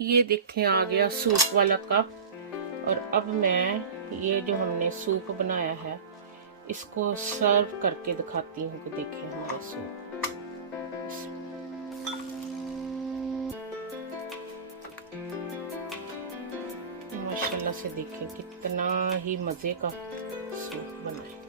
ये देखें आ गया सूप वाला कप। और अब मैं ये जो हमने सूप बनाया है इसको सर्व करके दिखाती हूँ कि देखें हमारा सूप। माशाल्लाह से देखें कितना ही मज़े का सूप बना है।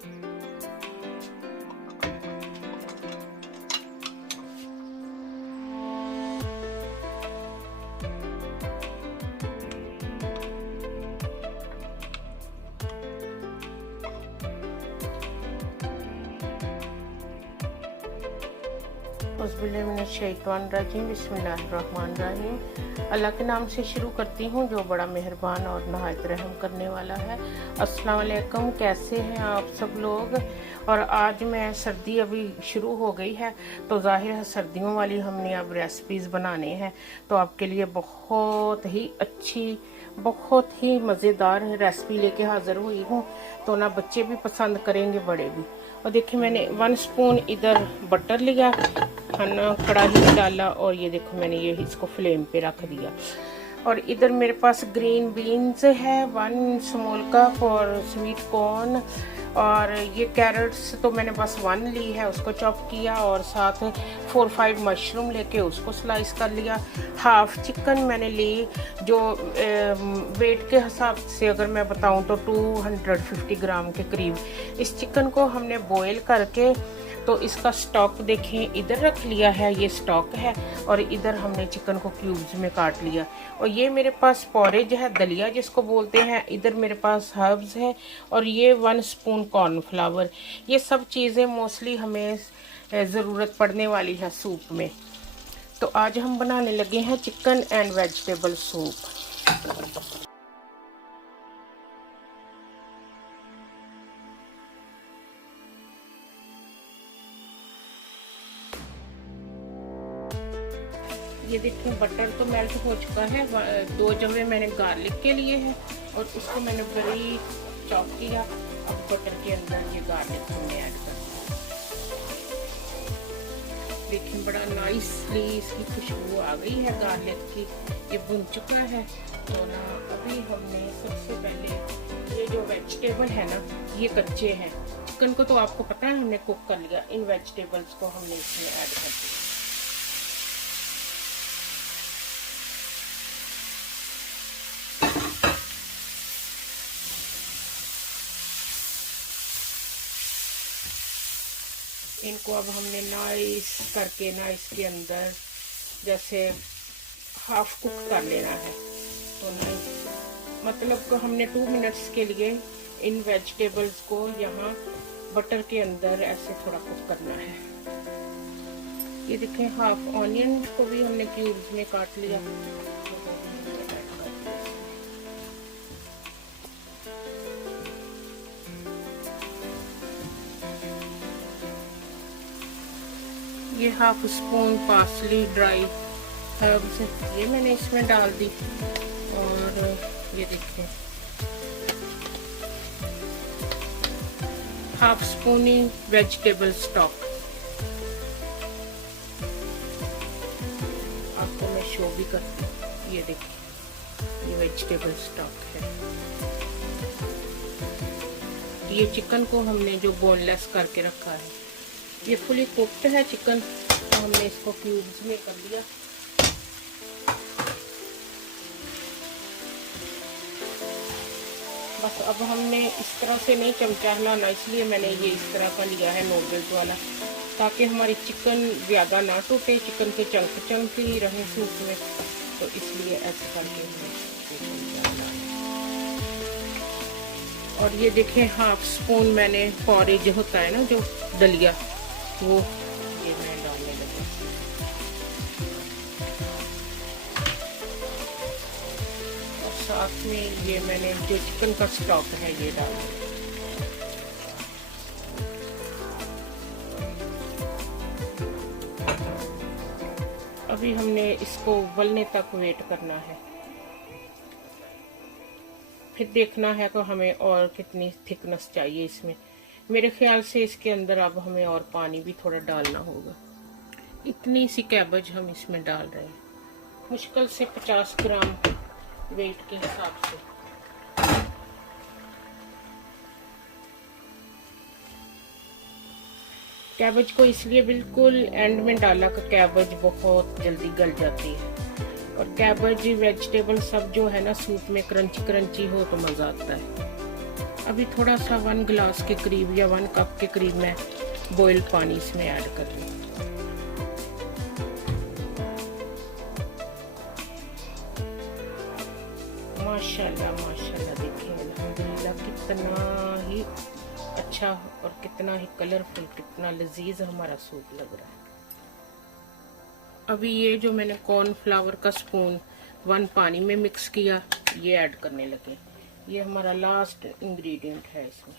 औज़ुबिल्लाहिमिनश्शैतानिर्रजीम बिस्मिल्लाहिर्रहमानिर्रहीम। अल्लाह के नाम से शुरू करती हूँ जो बड़ा मेहरबान और नहायत रहम करने वाला है। अस्सलाम वालेकुम, कैसे हैं आप सब लोग। और आज मैं सर्दी अभी शुरू हो गई है तो ज़ाहिर है सर्दियों वाली हमने अब रेसिपीज़ बनाने हैं, तो आपके लिए बहुत ही अच्छी बहुत ही मज़ेदार रेसिपी लेके हाज़िर हुई हूँ। तो ना बच्चे भी पसंद करेंगे बड़े भी। और देखिए मैंने 1 स्पून इधर बटर लिया है ना, कढ़ाई में डाला और ये देखो मैंने ये इसको फ्लेम पे रख दिया। और इधर मेरे पास ग्रीन बीन्स है 1 स्मॉल कप और स्वीट कॉर्न, और ये कैरेट्स तो मैंने बस 1 ली है उसको चॉप किया, और साथ 4-5 मशरूम लेके उसको स्लाइस कर लिया। हाफ चिकन मैंने ली जो वेट के हिसाब से अगर मैं बताऊं तो 250 ग्राम के करीब। इस चिकन को हमने बॉयल करके तो इसका स्टॉक देखें इधर रख लिया है, ये स्टॉक है, और इधर हमने चिकन को क्यूब्स में काट लिया। और ये मेरे पास पॉरेज है, दलिया जिसको बोलते हैं, इधर मेरे पास हर्ब्स है, और ये 1 स्पून कॉर्नफ्लावर। ये सब चीज़ें मोस्टली हमें ज़रूरत पड़ने वाली है सूप में। तो आज हम बनाने लगे हैं चिकन एंड वेजिटेबल सूप। ये देखिए बटर तो मेल्ट हो चुका है। 2 जवे मैंने गार्लिक के लिए हैं और उसको मैंने बड़ी चॉप किया। अब बटर के अंदर ये गार्लिक हमने ऐड कर दिया। देखिए बड़ा नाइसली इसकी खुशबू आ गई है गार्लिक की, ये भुन चुका है। तो ना अभी हमने सबसे पहले ये जो वेजिटेबल है ना ये कच्चे हैं। चिकन को तो आपको पता है हमने कुक कर लिया, इन वेजिटेबल्स को हमने इसमें ऐड कर दिया। इनको अब हमने नाइस करके ना इसके अंदर जैसे हाफ कुक कर लेना है। तो नाइस मतलब को हमने 2 मिनट्स के लिए इन वेजिटेबल्स को यहाँ बटर के अंदर ऐसे थोड़ा कुक करना है। ये देखें हाफ ऑनियन को भी हमने क्यूब्स में काट लिया। ये half spoon parsley dry herbs ये मैंने इसमें डाल दी। और ये देखिए हाफ स्पून ही वेजिटेबल स्टॉक आपको मैं शो भी करती हूँ। ये देखिए ये वेजिटेबल स्टॉक है। ये चिकन को हमने जो बोनलेस करके रखा है, ये फुली कुक्ड है चिकन, तो हमने इसको क्यूब्स में कर लिया। बस अब हमने इस तरह से नहीं चमचा हिलाना, इसलिए मैंने ये इस तरह का लिया है नूडल्स वाला, ताकि हमारी चिकन ज़्यादा ना टूटे, चिकन के चंक ही रहे सूप में। तो इसलिए ऐसे करके और ये देखें हाफ स्पून मैंने पॉरेज होता है ना जो दलिया, वो ये मैं डालने लगी। और साथ में ये मैंने जो चिकन का स्टॉक है ये डाल दिया। अभी हमने इसको उबलने तक वेट करना है, फिर देखना है कि हमें और कितनी थिकनेस चाहिए इसमें। मेरे ख्याल से इसके अंदर अब हमें और पानी भी थोड़ा डालना होगा। इतनी सी कैबेज हम इसमें डाल रहे हैं। मुश्किल से 50 ग्राम वेट के हिसाब से। कैबेज को इसलिए बिल्कुल एंड में डाला कि कैबेज बहुत जल्दी गल जाती है, और कैबेज वेजिटेबल सब जो है ना सूप में क्रंची क्रंची हो तो मज़ा आता है। अभी थोड़ा सा 1 गिलास के करीब या 1 कप के करीब मैं बॉइल्ड पानी इसमें ऐड कर दूँ। माशाल्लाह माशाल्लाह, देखिए अल्हम्दुलिल्लाह कितना ही अच्छा और कितना ही कलरफुल, कितना लजीज हमारा सूप लग रहा है। अभी ये जो मैंने कॉर्नफ्लावर का स्पून 1 पानी में मिक्स किया, ये ऐड करने लगे। ये हमारा लास्ट इंग्रेडिएंट है इसमें।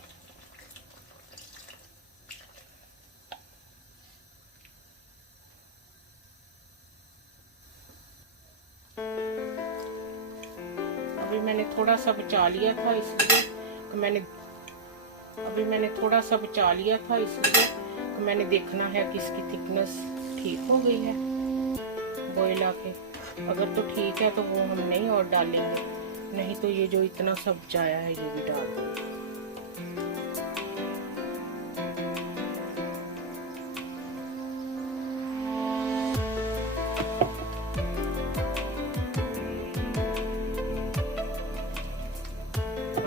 अभी मैंने थोड़ा सा बचा लिया था इसलिए मैंने देखना है कि इसकी थिकनेस ठीक हो गई है बॉयल आके। अगर तो ठीक है तो वो हम नहीं और डालेंगे, नहीं तो ये जो इतना सा बचाया है ये भी डाल देंगे।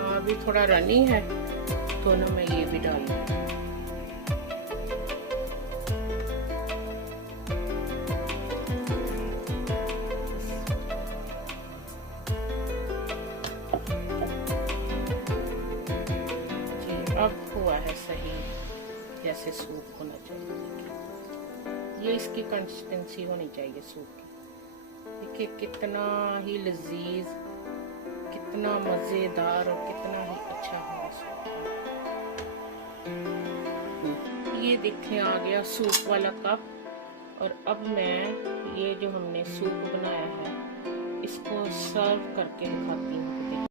अभी थोड़ा रनी है तो ना मैं ये भी डाल दूँ। अब हुआ है सही जैसे सूप होना चाहिए। ये इसकी कंसिस्टेंसी होनी चाहिए सूप की। देखिए कितना ही लजीज, कितना मज़ेदार और कितना ही अच्छा है सूप। ये देखिए आ गया सूप वाला कप, और अब मैं ये जो हमने सूप बनाया है इसको सर्व करके दिखाती हूँ।